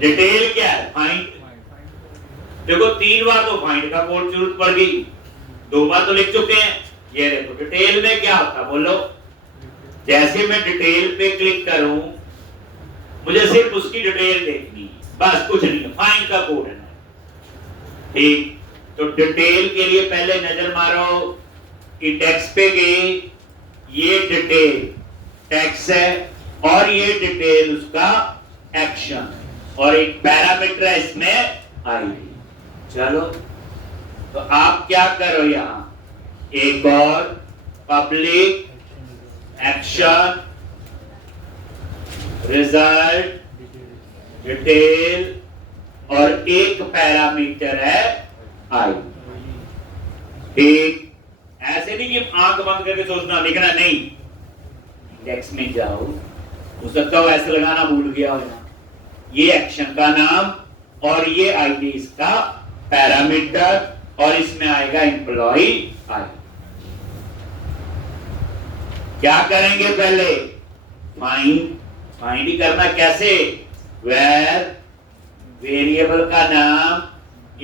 डिटेल क्या है? फाइंड। देखो 3 बार तो फाइंड का कोड जरूरत पड़ गई, 2 बार तो लिख चुके हैं। ये देखो डिटेल में क्या होता बोलो। जैसे मैं डिटेल पे क्लिक करूं, मुझे सिर्फ उसकी डिटेल देखनी है, बस कुछ नहीं, फाइंड का कोड है ना। ठीक, तो डिटेल के लिए पहले नजर मारो कि टेक्स्ट पे गए, ये डिटेल टेक्स्ट है और ये डिटेल उसका एक्शन है और एक पैरामीटर है इसमें आईडी। चलो तो आप क्या करो, यहां एक और पब्लिक एक्शन रिजल्ट डिटेल और एक पैरामीटर है आईडी। ठीक, ऐसे नहीं कि आंख बंद करके सोचना लिखना नहीं, इंडेक्स में जाओ, हो सकता हो ऐसे लगाना भूल गया हो, ये एक्शन का नाम और ये आईडी इसका पैरामीटर और इसमें आएगा एम्प्लॉय आईडी। क्या करेंगे पहले? फाइंड ही करना। कैसे? वेयर वेरिएबल का नाम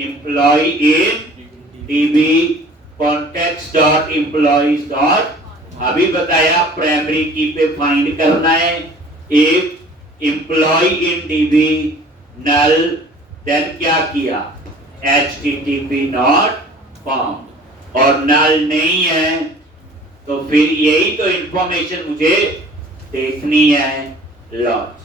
employ in DB context dot employees dot, अभी बताया प्राइमरी की पे फाइंड करना है। If employee in DB null, then क्या किया? http नॉट फाउंड, और नल नहीं है तो फिर यही तो इंफॉर्मेशन मुझे देखनी है, लॉज।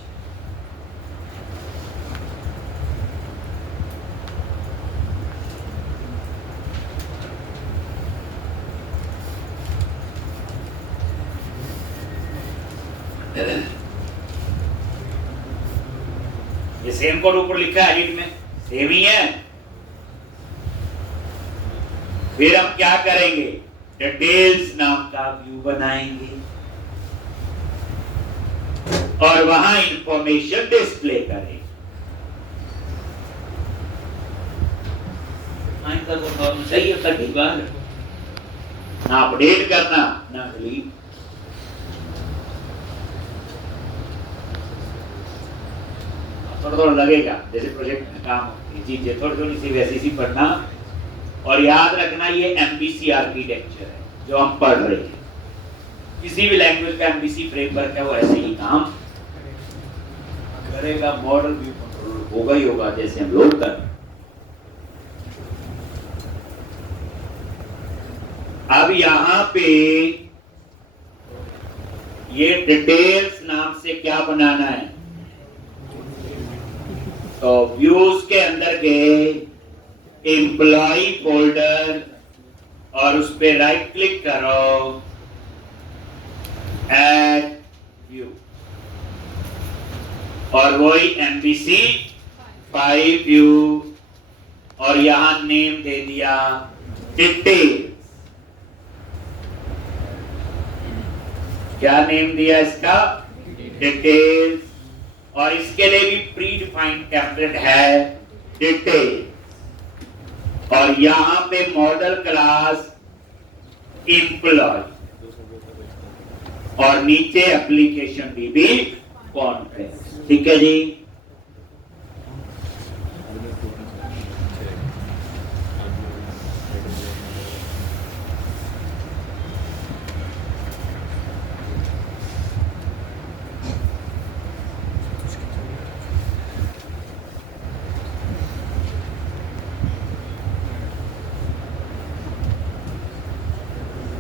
ये सेम कोड ऊपर लिखा है एडिट में, सेम ही है। फिर हम क्या करेंगे? डिटेल्स नाम का व्यू बनाएंगे और वहां इंफॉर्मेशन डिस्प्ले करेंगे। सही है, कभी बार ना अपडेट करना ना डिलीट। थोड़ा लगेगा जैसे प्रोजेक्ट में काम होती है चीजें, थोड़ी सी वैसी सी पढ़ना, और याद रखना ये एमबीसी आर्किटेक्चर है जो हम पढ़ रहे हैं। किसी भी लैंग्वेज का एमबीसी फ्रेमवर्क है वो ऐसे ही काम करेगा, मॉडल व्यू कंट्रोल होगा ही होगा जैसे हम लोग कर। अब यहां पे ये डिटेल्स नाम से क्या बनाना है? तो व्यूज के अंदर गए, एम्प्लॉय फोल्डर और उस पे राइट क्लिक करो, ऐड व्यू, और वही MVC 5 व्यू, और यहां नेम दे दिया डिटेल्स। क्या नेम दिया इसका? डिटेल्स, और इसके लिए भी प्री डिफाइंड टेम्पलेट है डिटेल, और यहां पे मॉडल क्लास एम्प्लॉय और नीचे एप्लीकेशन डीबी कॉन्ट्रैक्ट। ठीक है जी।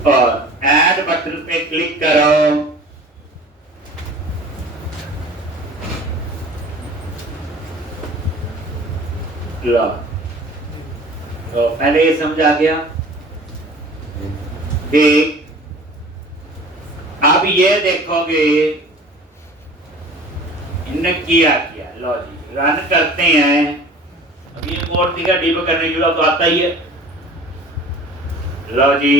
और ऐड बटन पे क्लिक करो, तो पहले ये समझा गया। देख, अब ये देखोगे इन्होंने किया, लो जी रन करते हैं। अब ये कोड दिखा डिबग करने के लिए तो आता ही है। लो जी,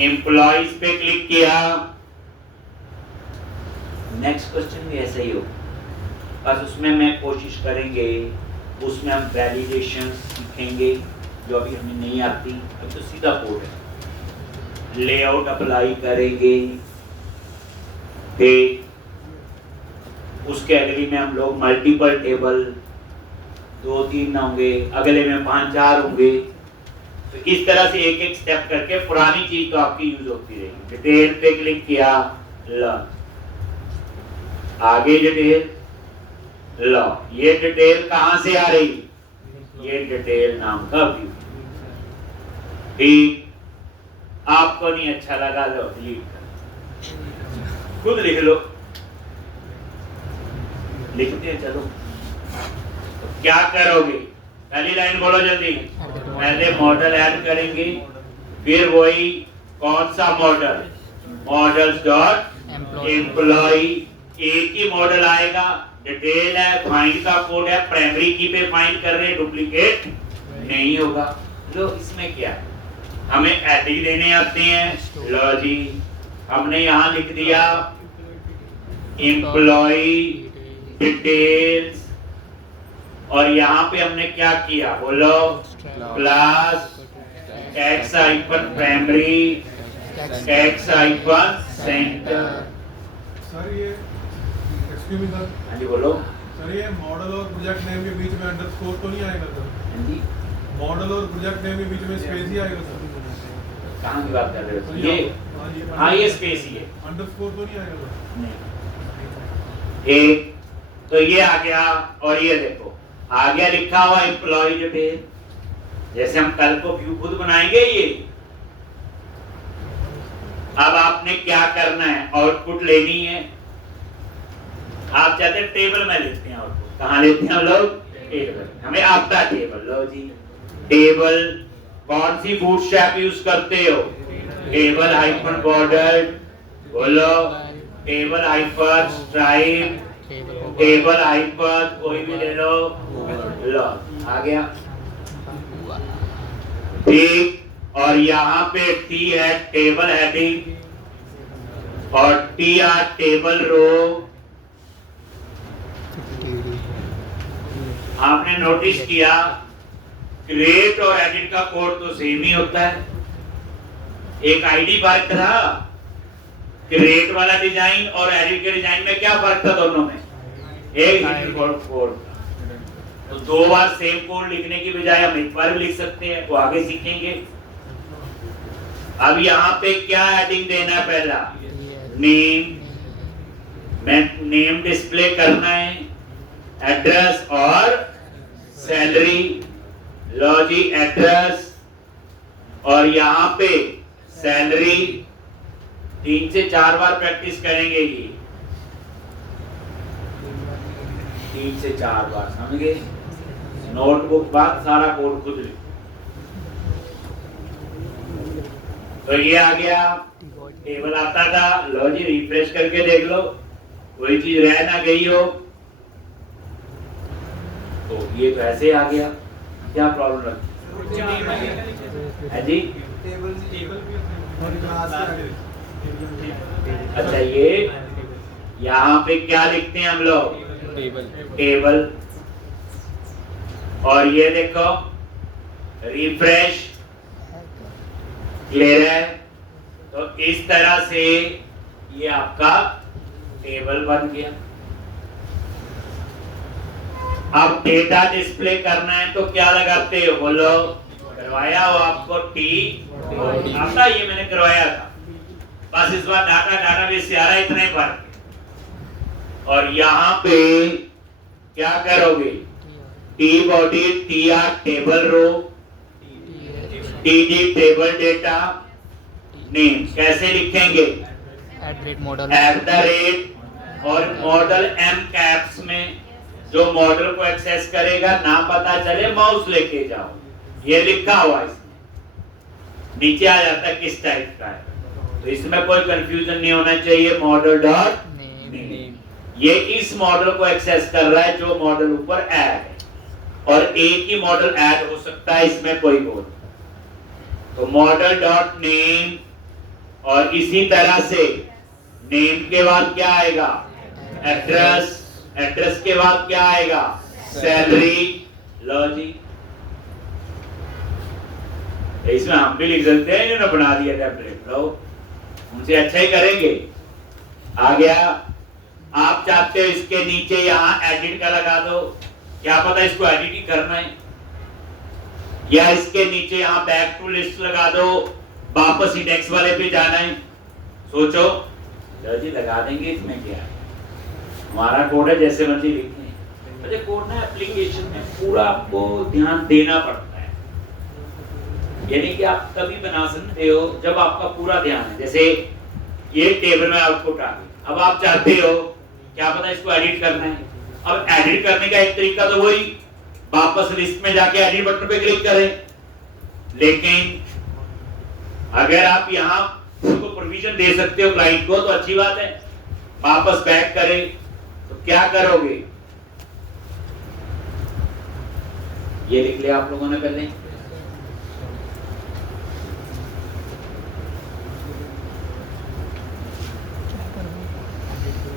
एम्प्लॉइज पे क्लिक किया, नेक्स्ट क्वेश्चन भी ऐसा ही हो, बस उसमें मैं कोशिश करेंगे, उसमें हम वैलिडेशन सीखेंगे जो अभी हमें नहीं आती। अब तो सीधा कोड है, लेआउट अप्लाई करेंगे, ठीक, उसके अगली में हम लोग मल्टीपल टेबल 2-3 होंगे, अगले में 5-4 होंगे। तो इस तरह से एक एक स्टेप करके पुरानी चीज तो आपकी यूज होती रहेगी। डिटेल पे क्लिक किया, लर्न, आगे डिटेल, लो ये डिटेल कहां से आ रही? ये डिटेल नाम का व्यू। ठीक, आपको नहीं अच्छा लगा लो डिलीट कर, खुद लिख लो, लिखते हैं चलो। तो क्या करोगे? पहली लाइन बोलो जल्दी। पहले मॉडल ऐड करेंगे, फिर वही कौन सा मॉडल? मॉडल्स डॉट एम्प्लॉय, एक ही मॉडल आएगा, डिटेल है, फाइंड का कोड है, प्राइमरी की पे फाइंड कर रहे, डुप्लीकेट नहीं होगा। लो इसमें क्या है, हमें एडिट देने आते हैं। लो जी, हमने यहां लिख दिया एम्प्लॉय डिटेल्स, और यहाँ पे हमने क्या किया बोलो? Class x icon primary, x icon centre. Sir ये एक्सक्यूज मी सर। हाँ जी बोलो। सर ये मॉडल और प्रोजेक्ट नेम के बीच में अंडरस्कोर तो नहीं आएगा सर? हाँ जी, मॉडल और प्रोजेक्ट नेम के बीच में स्पेस ही आएगा सर? कहाँ की बात कर रहे हो? सर, ये हाँ ये स्पेस ही है, अंडरस्कोर तो नहीं आएगा सर? नहीं। एक तो ये आ गया, और ये देखो आ गया लिखा हुआ एम्प्लॉय डिटेल। जैसे हम कल को व्यू खुद बनाएंगे ये। अब आपने क्या करना है? आउटपुट लेनी है। आप चाहते हैं टेबल में लेते हैं आउटपुट, कहाँ लेते हैं हम लोग? टेबल, हमें आता टेबल। लो जी, टेबल कौन सी बूटस्ट्रैप यूज करते हो? टेबल हाइफन बॉर्डर, बोलो table hyphen stripe, table hyphen कोई भी ले लो, लो आ गया। ठीक, और यहाँ पे टी है टेबल हेडिंग, और टी आर टेबल रो। आपने नोटिस किया क्रिएट और एडिट का कोड तो सेम ही होता है। एक आईडी फर्क था, क्रिएट वाला डिजाइन और एडिट के डिजाइन में क्या फर्क था दोनों में? एक ही कोड। तो 2 बार सेम कोड लिखने की बजाय हम एक बार लिख सकते हैं, वो आगे सीखेंगे। अब यहाँ पे क्या एडिंग देना है? पहला नेम, मैं नेम डिस्प्ले करना है, एड्रेस और सैलरी। लो जी एड्रेस, और यहाँ पे सैलरी 3 से 4 बार प्रैक्टिस करेंगे ये, 3 से 4 बार, समझे? नोटबुक बाद सारा कोड खुद लिखो। तो ये आ गया, टेबल आता था। लो जी रिफ्रेश करके देख लो, कोई चीज रह ना गई हो। तो ये तो ऐसे आ गया, क्या प्रॉब्लम लगती है जी? अच्छा, ये यहाँ पे क्या लिखते हैं हम लोग? टेबल। और ये देखो रिफ्रेश, क्लियर है? तो इस तरह से ये आपका टेबल बन गया। अब डेटा डिस्प्ले करना है तो क्या लगाते हो बोलो? करवाया हो आपको टी आता, ये मैंने करवाया था। बस इस बार डाटाबेस से आ रहा है, इतना ही फर्क। और यहाँ पे क्या करोगे? T body, T R table row, T D table data, name कैसे लिखेंगे? @ और मॉडल एम कैप्स में, जो मॉडल को एक्सेस करेगा ना पता चले माउस लेके जाओ, ये लिखा हुआ इसमें नीचे आ जाता है किस टाइप का है। तो इसमें कोई कंफ्यूजन नहीं होना चाहिए। मॉडल डॉट नेम, ये इस मॉडल को एक्सेस कर रहा है जो मॉडल ऊपर ऐड है, और एक ही मॉडल ऐड हो सकता है, इसमें कोई बोल। तो मॉडल डॉट नेम, और इसी तरह से नेम के बाद क्या आएगा? एड्रेस, एड्रेस के बाद क्या आएगा? सैलरी। लो जी, इसमें हम भी लिख सकते हैं, इन्होंने बना दिया टेम्पलेट। लो, उनसे अच्छा ही करेंगे। आ गया आप चाहते हो इसके नीचे यहाँ एडिट का लगा दो, क्या पता इसको एडिट ही करना है, या इसके नीचे यहाँ बैक टू लिस्ट लगा दो, वापस इंडेक्स वाले पे जाना है। सोचो, जी लगा देंगे, इसमें क्या है, हमारा कोड है, जैसे मर्जी लिखें। मुझे कोड ना एप्लीकेशन में पूरा आपको ध्यान देना पड़ता है, यानी कि आप तभी बना सकते हो जब आपका पूरा ध्यान है। जैसे ये टेबल में आउटपुट आ गई, अब आप चाहते हो क्या पता इसको एडिट करना है। अब एडिट करने का एक तरीका तो वही वापस लिस्ट में जाके एडिट बटन पे क्लिक करें, लेकिन अगर आप यहाँ उसको प्रोविजन दे सकते हो क्लाइंट को तो अच्छी बात है। वापस बैक करें तो क्या करोगे, ये लिख लिया आप लोगों ने पहले,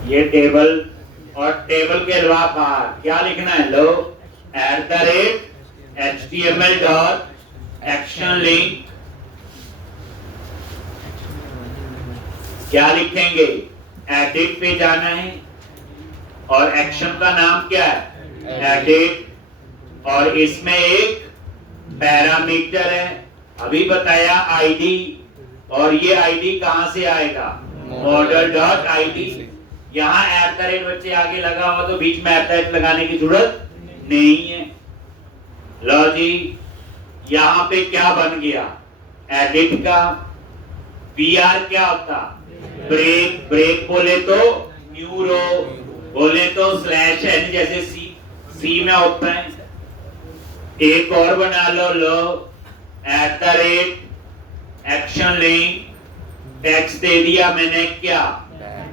ये टेबल, और टेबल के अलावा बाहर क्या लिखना है, लो @html डॉट एक्शन लिंक, क्या लिखेंगे, एडिट पे जाना है और एक्शन का नाम क्या है, एडिट, और इसमें एक पैरामीटर है, अभी बताया आईडी, और ये आईडी कहां से आएगा, मॉडल डॉट आईडी। यहाँ बच्चे आगे लगा हुआ तो बीच में लगाने की जरूरत नहीं है। लो जी, यहाँ पे क्या बन गया, एडिट का बीआर क्या होता, ब्रेक, ब्रेक बोले तो न्यू रो, बोले तो /n, जैसे सी में होता है। एक और बना लो, लो एक्शन लिंक, टेक्स्ट दे दिया मैंने, क्या,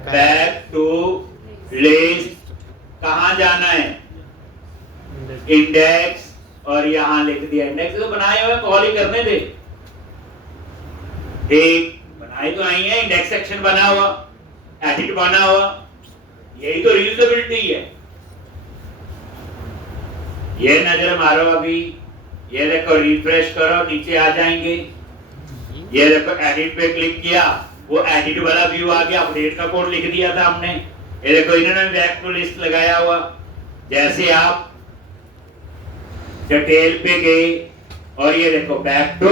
बैक टू लिस्ट, कहां जाना है, इंडेक्स, और यहां लिख दिया इंडेक्स, तो बनाए हुए कॉल ही करने दे, एक बनाए तो आई है, इंडेक्स सेक्शन बना हुआ, एडिट बना हुआ, यही तो रीयूजेबिलिटी है। ये नजर मारो, अभी ये देखो, रिफ्रेश करो, नीचे आ जाएंगे, ये देखो एडिट पे क्लिक किया, वो एडिट वाला व्यू आ गया, अपडेट का कोड लिख दिया था हमने, ये देखो इन्होंने बैक टू लिस्ट लगाया हुआ। जैसे आप डिटेल पे गए और ये देखो बैक टू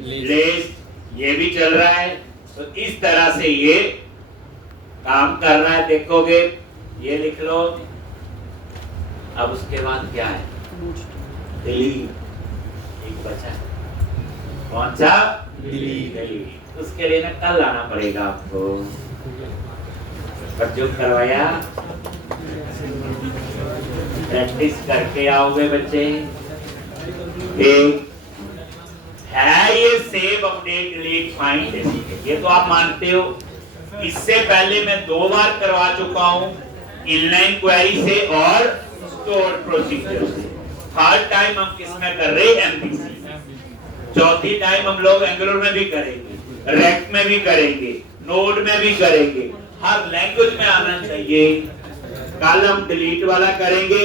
लिस्ट, ये भी चल रहा है, तो इस तरह से ये काम कर रहा है। देखोगे, ये लिख लो, अब उसके बाद क्या है, डिलीट, एक बचा, कौन सा, डिलीट, उसके लिए ना कल आना पड़ेगा आपको, पर जो करवाया प्रैक्टिस करके आओगे बच्चे। एक है ये सेव, अपडेट, डिलीट, फाइंड, ये तो आप मानते हो। इससे पहले मैं 2 बार करवा चुका हूं, इनलाइन क्वेरी से और स्टोर प्रोसीजर से। थर्ड टाइम हम किस में कर रहे हैं, एमपीसी। चौथी टाइम हम लोग एंगुलर में भी करेंगे, रेक्ट में भी करेंगे, नोड में भी करेंगे, हर लैंग्वेज में आना चाहिए। कल हम डिलीट वाला करेंगे।